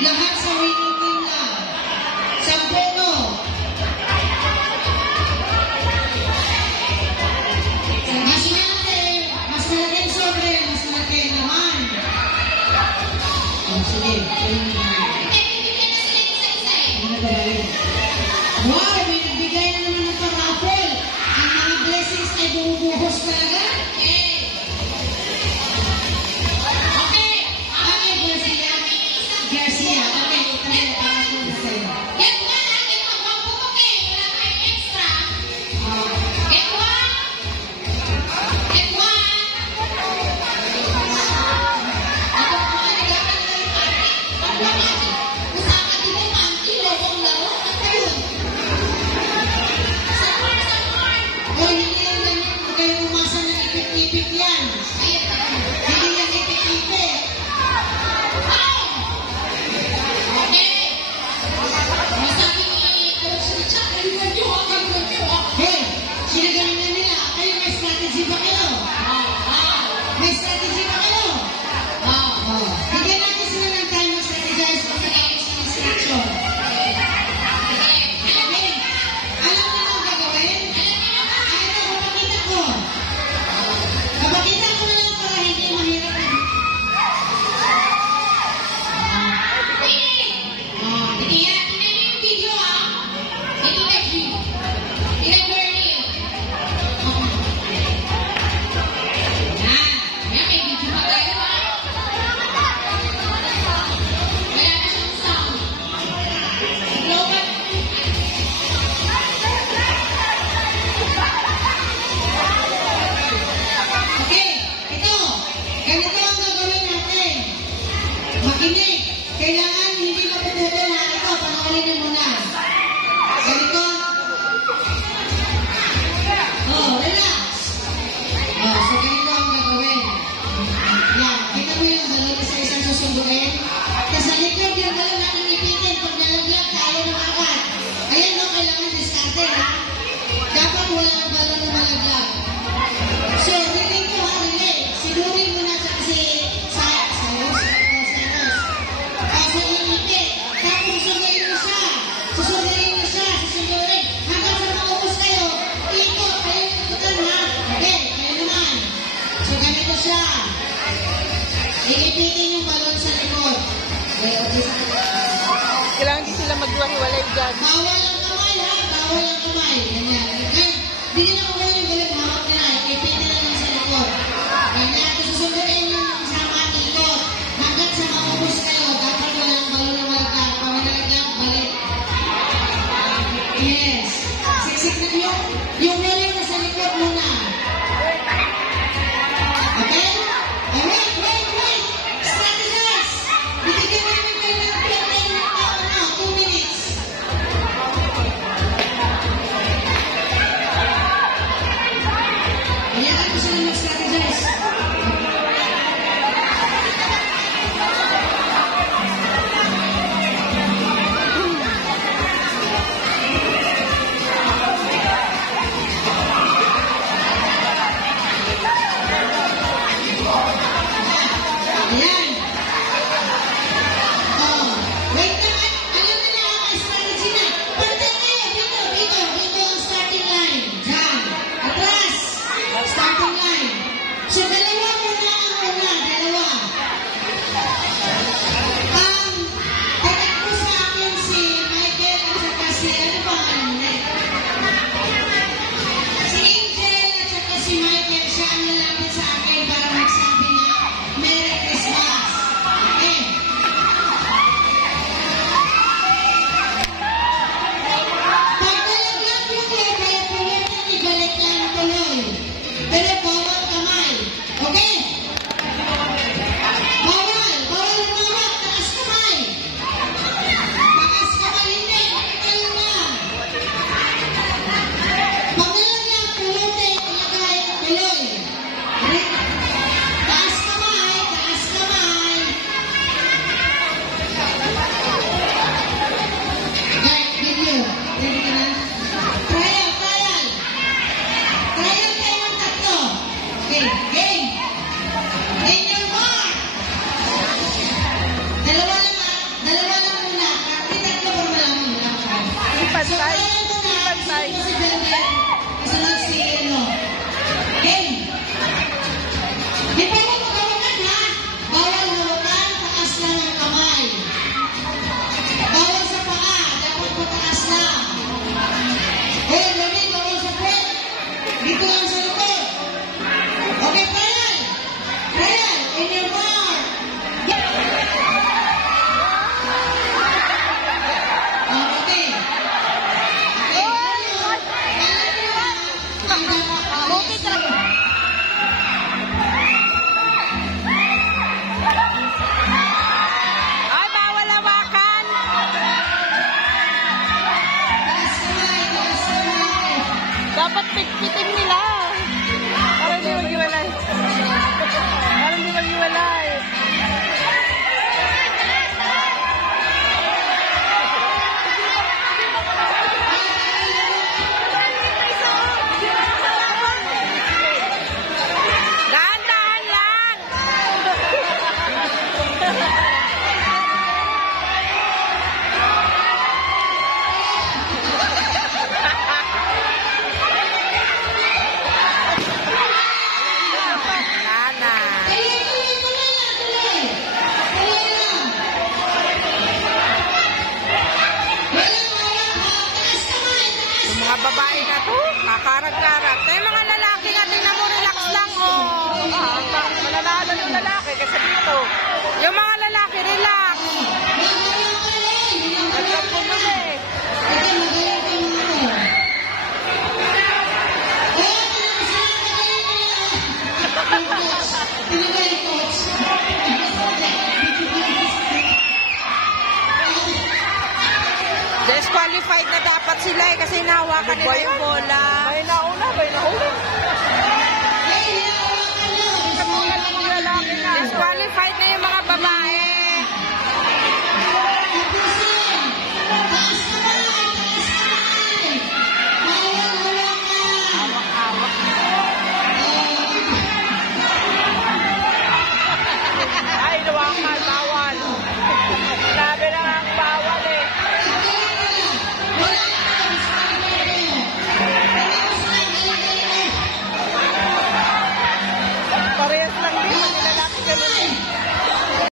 Lahat sa winning team na. 10 no. Mas malaking sobre, mas malaking naman. Oh, sige. Wow, may nagbigay na naman ng parapol. Ang mga blessings ay bumubuhos talaga. Garcia. Okay, kami na parapol na sa'yo. Get one, get one. Wag po okay. Wala tayong extra. Get one. Get one. Ako po naglaban na yung ate. Usaka din mo, auntie. Lobong laro. At ayun. Support. O, hindi yan ganyan. Huwag kayong umasa na ipit-ipit yan. Ayun. Hindi yan ipit-ipit. Okay. Masabi ni Coach Richard, kaliwan niyo. Hey, sinagalingan nila. Kayo, may strategy ba kayo? May strategy ba kayo? Bigyan natin sila ng time na strategize pagkatapos ng instruction. Okay. Alam niyo na ang gagawin? Ano, papakita ko. Papakita ko na lang para hindi mahirap. Tingnan niyo yung video, ah. Ito na yung tingnan mo rin yun. May video pa tayo, ah. Wala na siyang sound. Global. Okay, ito. Ganito ang gagawin natin. Makinig. Kailangan hindi mapuputol na ito. Pangalin mo muna. Ganito. Relax. So ganito ang gagawin. Yan. Kita mo yung balon isa-isang susunduin. Tapos sa likod yung balon natin ipitin. Pag nalaglag, tayo na agad. Ayan no, kailangan diskarte ha. Dapat walang balon na malaglag. So, relay ko ha, relay. Sinurin mo na sa kasi sa inipit. Tapos susunduin mo siya. Susunduin. Hanggang sa maubos kayo, ikot. Kayo ikutan ha. Okay, kayo naman. So, ganito siya. Inipitin yung balon sa likod. Okay. Kailangan di sila maghiwalay dyan. Bawal ang kamay ha. Bawal ang kamay. Ganyan. Bigyan ako kayo yung balon. Hawak nila. Ipitin na lang sa likod. Ganyan. Susunduin nyo yung sama ikot. Hanggang sa maubos kayo, dapat walang balon na malaglag. Pag malaglag, balik. Yes. Siksik na yung balon na sa likod muna. Okay? Wait. Strategize. Bibigyan namin kayo ng 2 minutes. sila eh kasi nahawakan Ano ba nila yung yan? bola. May nauna, may nahuli.